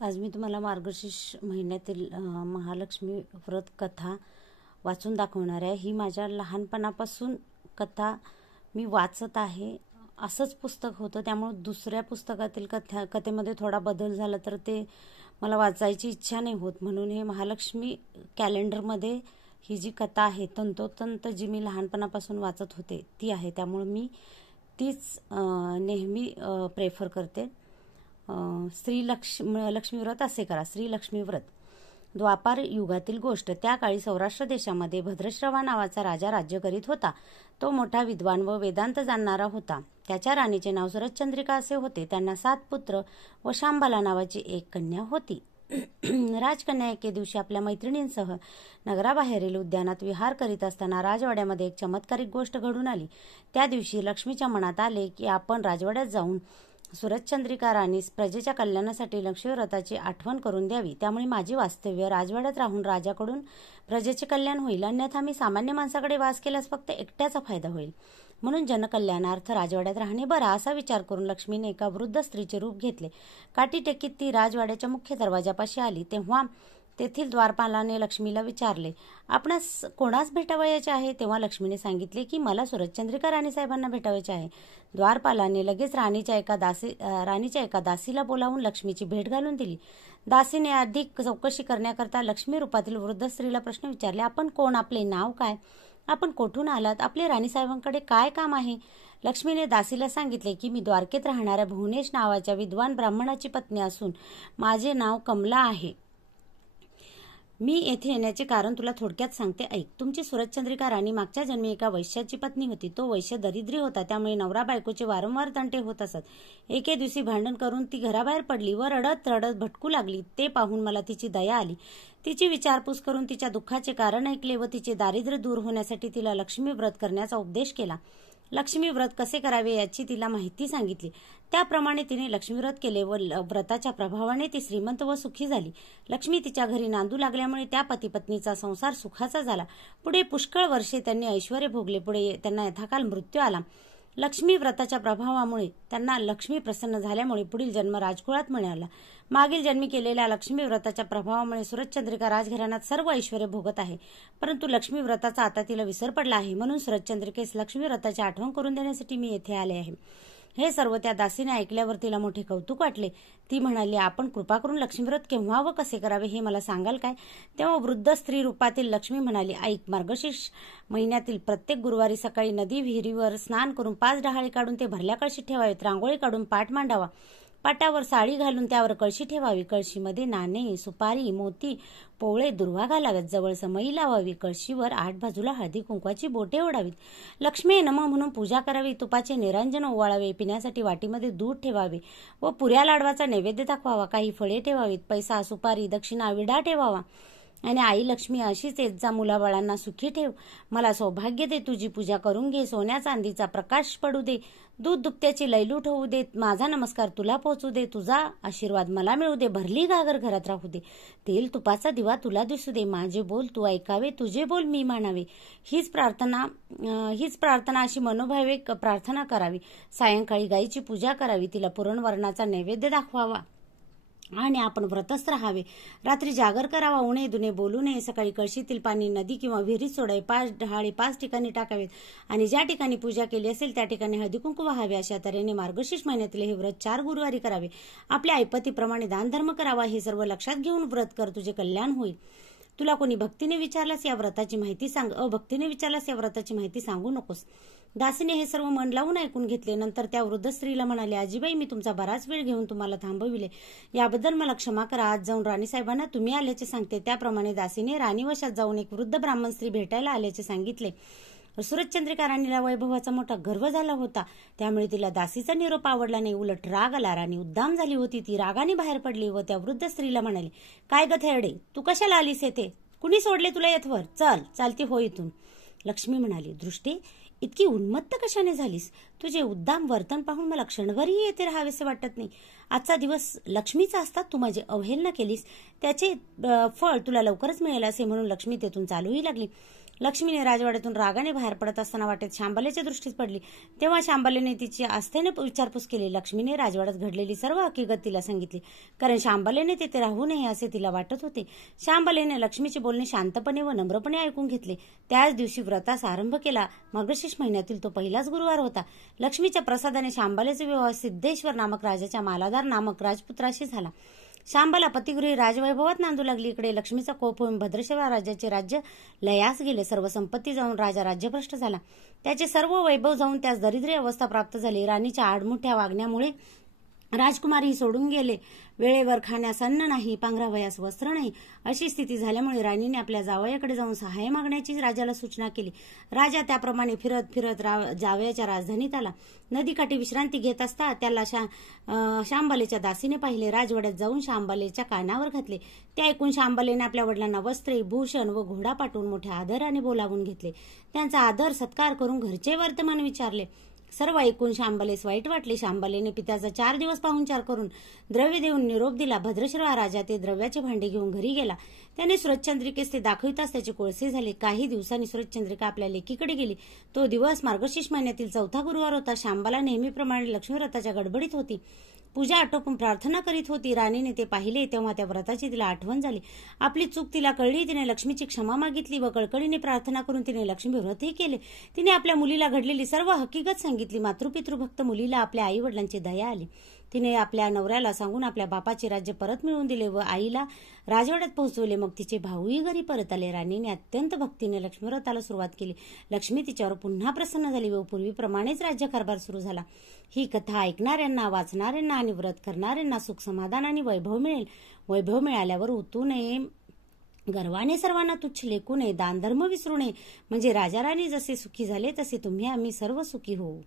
आज मी तुम्हाला मार्गशीर्ष महिन्यातील महालक्ष्मी व्रत कथा वाचून दाखवणार आहे। ही माझ्या लहानपणापासून कथा मी वाचत आहे। असंच पुस्तक होतं, त्यामुळे दुसऱ्या पुस्तकातील कथेमध्ये थोडा बदल झाला तर ते मला वाचायची इच्छा नाही होत, म्हणून हे महालक्ष्मी कॅलेंडरमध्ये ही जी कथा आहे तंतोतंत जी मी लहानपणापासून वाचत होते ती आहे, त्यामुळे मी तीच नेहमी प्रेफर करते। लक्ष्मी व्रत असे करा। श्री लक्ष्मी व्रत द्वापार युगातील गोष्ट। त्या काळी सौराष्ट्र देशामध्ये भद्रश्रवा नावाचा राजा राज्य करीत होता। तो मोठा विद्वान व वेदांत जाणणारा होता। त्याच्या राणीचे नाव सुरचंद्रिका असे होते। त्यांना 7 पुत्र व शांबला नावाची एक कन्या होती। राजकन्या एके दिवशी आपल्या मैत्रिणींसह नगराबाहेरील उद्यानात विहार करीत असताना राजवाड्यामध्ये एक चमत्कारिक गोष्ट घडून आली। त्या दिवशी लक्ष्मीच्या मनात आले की आपण राजवाड्यात जाऊन सुरचंद्रिका राणीस प्रजेच्या कल्याणासाठी लक्ष्मी व्रताची आठवण करून द्यावी। त्यामुळे माझे वास्तव्य राजवाड्यात राहून राजाकडून प्रजेचे कल्याण होईल, अन्यथा मी सामान्य माणसाकडे वास केल्यास फक्त एकट्याचा फायदा होईल। म्हणून जनकल्याणार्थ राजवाड्यात राहणे बरा असा विचार करून लक्ष्मीने एका वृद्ध स्त्रीचे रूप घेतले। काठी टेकीत ती राजवाड्याच्या मुख्य दरवाजापाशी आली, तेव्हा तेथील द्वारपालाने लक्ष्मीला विचारले, आपणास कोणास भेटावयाचे आहे? तेव्हा लक्ष्मीने सांगितले की मला सुरचंद्रिका राणीसाहेबांना भेटावयाचे आहे। द्वारपालाने लगेच राणीच्या एका दासीला बोलावून लक्ष्मीची भेट घालून दिली। दासीने अधिक चौकशी करण्याकरता लक्ष्मी रूपातील वृद्ध स्त्रीला प्रश्न विचारले, आपण कोण? आपले नाव काय? आपण कोठून आलात? आपले राणीसाहेबांकडे काय काम आहे? लक्ष्मीने दासीला सांगितले की मी द्वारकेत राहणाऱ्या भुवनेश नावाच्या विद्वान ब्राह्मणाची पत्नी असून माझे नाव कमला आहे। मी येथे येण्याचे कारण तुला थोडक्यात सांगते, ऐक। तुमची सुरचंद्रिका राणी मागच्या जन्मी एका वैश्याची पत्नी होती। तो वैश्य दरिद्री होता, त्यामुळे नवरा बायकोचे वारंवार तंटे होत असत। एके दिवशी भांडण करून ती घराबाहेर पडली व रडत रडत भटकू लागली। ते पाहून मला तिची दया आली। तिची विचारपूस करून तिच्या दुःखाचे कारण ऐकले व तिचे दारिद्र्य दूर होण्यासाठी तिला लक्ष्मी व्रत करण्याचा उपदेश केला। लक्ष्मी व्रत कसे करावे याची तिला माहिती सांगितली। त्याप्रमाणे तिने लक्ष्मी व्रत केले व व्रताच्या प्रभावाने ती श्रीमंत व सुखी झाली। लक्ष्मी तिच्या घरी नांदू लागल्यामुळे त्या पती पत्नीचा संसार सुखाचा झाला। पुढे पुष्कळ वर्षे त्यांनी ऐश्वर्य भोगले। पुढे त्यांना यथाकाल मृत्यू आला। लक्ष्मी व्रताच्या प्रभावामुळे त्यांना लक्ष्मी प्रसन्न झाल्यामुळे पुढील जन्म राजकुळात मिळाला। मागील जन्मी केलेल्या लक्ष्मी व्रताच्या प्रभावामुळे सुरचंद्रिका राजघराण्यात सर्व ऐश्वर्य भोगत आहे, परंतु लक्ष्मी व्रताचा आता तिला विसर पडला आहे। म्हणून सुरचंद्रिकेस लक्ष्मी व्रताची आठवण करून देण्यासाठी मी येथे आले आहे। हे सर्व त्या दासीने ऐकल्यावर तिला मोठे कौतुक वाटले। ती म्हणाली, आपण कृपा करून लक्ष्मी व्रत केव्हा व कसे करावे हे मला सांगाल काय? तेव्हा वृद्ध स्त्री रूपातील लक्ष्मी म्हणाली, ऐक। मार्गशीर्ष महिन्यातील प्रत्येक गुरुवारी सकाळी नदी विहिरीवर स्नान करून 5 डहाळे काढून ते भरल्या कळशीत ठेवावेत। रांगोळी काढून पाट मांडावा। पाटावर साडी घालून त्यावर कळशी ठेवावी। कळशीमध्ये नाणे, सुपारी, मोती, पोवळे, दुर्वा घालावेत। जवळ समई लावावी। कळशीवर 8 बाजूला हळदी कुंकवाची बोटे ओढावीत। लक्ष्मी नमः म्हणून पूजा करावी। तुपाचे निरांजन ओवाळावे। पिण्यासाठी वाटीमध्ये दूध ठेवावे व पुऱ्या लाडवाचा नैवेद्य दाखवावा। काही फळे ठेवावीत। पैसा, सुपारी, दक्षिणा, विडा ठेवावा आणि आई लक्ष्मी अशीच येत जा, मुलाबाळांना सुखी ठेव, मला सौभाग्य दे, तुझी पूजा करून घे, सोन्या चांदीचा प्रकाश पडू दे, दूध दुभत्याची लैलूट होऊ दे, माझा नमस्कार तुला पोहोचू दे, तुझा आशीर्वाद मला मिळू दे, भरली घागर घरात राहू दे, तेल तुपाचा दिवा तुला दिसू दे, माझे बोल तू ऐकावे, तुझे बोल मी मानावे, हीच प्रार्थना अशी मनोभावे प्रार्थना करावी। सायंकाळी गायीची पूजा करावी। तिला पुरणवरणाचा नैवेद्य दाखवावा आणि आपण व्रतस्थ राहावे। रात्री जागर करावा। उणे दुने बोलू नये। सकाळी कळशीतील पाणी नदी किंवा विहिरीत सोडावे। 5 डहाळे 5 ठिकाणी टाकावेत आणि ज्या ठिकाणी पूजा केली असेल त्या ठिकाणी हळदी कुंकू व्हावे। अशा तऱ्हेने मार्गशीर्ष महिन्यातील हे व्रत 4 गुरुवारी करावे। आपल्या ऐपतीप्रमाणे दानधर्म करावा। हे सर्व लक्षात घेऊन व्रत कर, तुझे कल्याण होईल। तुला कोणी भक्तीने विचारल्यास या व्रताची माहिती सांग, अभक्तीने विचारल्यास या व्रताची माहिती सांगू नकोस। दासीने हे सर्व मन लावून ऐकून घेतले। नंतर त्या वृद्ध स्त्रीला म्हणाले, आजीबाई, मी तुमचा बराच वेळ घेऊन तुम्हाला थांबविले, याबद्दल मला क्षमा करा। आज जाऊन राणीसाहेबांना तुम्ही आल्याचे सांगते। त्याप्रमाणे दासीने राणीवशात जाऊन एक वृद्ध ब्राह्मण स्त्री भेटायला आल्याचे सांगितले। सुरचंद्रिका राणीला वैभवाचा मोठा गर्व झाला होता, त्यामुळे तिला दासीचा निरोप आवडला नाही, उलट राग आला। राणी उद्दाम झाली होती। ती रागाने बाहेर पडली व त्या वृद्ध स्त्रीला म्हणाली, काय ग थेरडे, तू कशाला आलीस येथे? कुणी सोडले तुला येथवर? चल, चालती हो इथून। लक्ष्मी म्हणाली, दृष्टे, इतकी उन्मत्त कशाने झालीस? तुझे उद्दाम वर्तन पाहून मला क्षणभरही येथे राहावेसे वाटत नाही। आजचा दिवस लक्ष्मीचा असता तू माझी अवहेलना केलीस, त्याचे फळ तुला लवकरच मिळेल असे म्हणून लक्ष्मी तेथून चालूही लागली। लक्ष्मीने राजवाड्यातून रागाने बाहेर पडत असताना वाटेत शांबलेच्या दृष्टीस पडली. तेव्हा शांबलेने तिची आस्थेने विचारपूस केली. लक्ष्मीने राजवाड्यात घडलेली सर्व हकीकत तिला सांगितली, कारण शांबलेने तिथे राहू नये असे तिला वाटत होते. शांबलेने लक्ष्मीचे बोलणे शांतपणे व नम्रपणे ऐकून घेतले. त्याच दिवशी व्रतास आरंभ केला. मार्गशीर्ष महिन्यातील तो पहिलाच गुरुवार होता. लक्ष्मीच्या प्रसादाने शांबलेचा विवाह सिद्धेश्वर नामक राजाच्या मालाधार नामक राजपुत्राशी झाला. शांबला पतिगृही राजवैभवात नांदू लागली. इकडे लक्ष्मीचा कोप होऊन भद्रश्रवा राजाचे राज्य लयास गेले. सर्व संपत्ती जाऊन राजा राज्यभ्रष्ट झाला. त्याचे सर्व वैभव जाऊन त्यास दरिद्री अवस्था प्राप्त झाली. राणीच्या आडमुठ्या वागण्यामुळे राजकुमारी सोडून गेले. वेळेवर खाण्यास अन्न नाही, पांघरावयास वस्त्र नाही, अशी स्थिती झाल्यामुळे राणीने आपल्या जावयाकडे जाऊन सहाय्य मागण्याची राजाला सूचना केली. राजा त्याप्रमाणे फिरत फिरत जावयाच्या राजधानीत आला. नदीकाठी विश्रांती घेत असता त्याला शांबलेच्या दासीने पाहिले. राजवाड्यात जाऊन शांबलेच्या कानावर घातले. ते ऐकून शांबलेने आपल्या वडिलांना वस्त्रे, भूषण व घोडा पाठवून मोठ्या आदराने बोलावून घेतले. त्यांचा आदर सत्कार करून घरचे वर्तमान विचारले. सर्व ऐकून शांबलेस वाईट वाटले. शांबलेने पित्याचा 4 दिवस पाहुणचार करून द्रव्य देऊन निरोप दिला. भद्रश्रवा राजा ते द्रव्याचे भांडे घेऊन घरी गेला. त्याने सुरतचंद्रिकेस ते दाखविताच त्याचे कोळसे झाले. काही दिवसांनी सुरतचंद्रिका आपल्या लेकीकडे गेली. तो दिवस मार्गशीर्ष महिन्यातील 4था गुरुवार होता. शांबला नेहमीप्रमाणे लक्ष्मीव्रताच्या गडबडीत होती. पूजा आटोपून प्रार्थना करीत होती. राणीने ते पाहिले तेव्हा त्या व्रताची तिला आठवण झाली. आपली चूक तिला कळली. तिने लक्ष्मीची क्षमा मागितली व कळकळीने प्रार्थना करून तिने लक्ष्मी व्रतही केले. तिने आपल्या मुलीला घडलेली सर्व हकीकत सांगितली. मातृपितृभक्त मुलीला आपल्या आई वडिलांची दया आली. तिने आपल्या नवऱ्याला सांगून आपल्या बापाचे राज्य परत मिळवून दिले व आईला राजवाड्यात पोहोचवले. मग तिचे भाऊही घरी परत आले. राणीने अत्यंत भक्तीने लक्ष्मीव्रताला सुरुवात केली. लक्ष्मी तिच्यावर पुन्हा प्रसन्न झाली व पूर्वीप्रमाणेच राज्यकारभार सुरू झाला. ही कथा ऐकणाऱ्यांना, वाचणाऱ्यांना आणि व्रत करणाऱ्यांना सुख समाधान आणि वैभव मिळेल. वैभव मिळाल्यावर उतू नये, गर्वाने सर्वांना तुच्छ लेखू नये, दानधर्म विसरू नये, म्हणजे राजा राणी जसे सुखी झाले तसे तुम्ही आम्ही सर्व सुखी होऊ.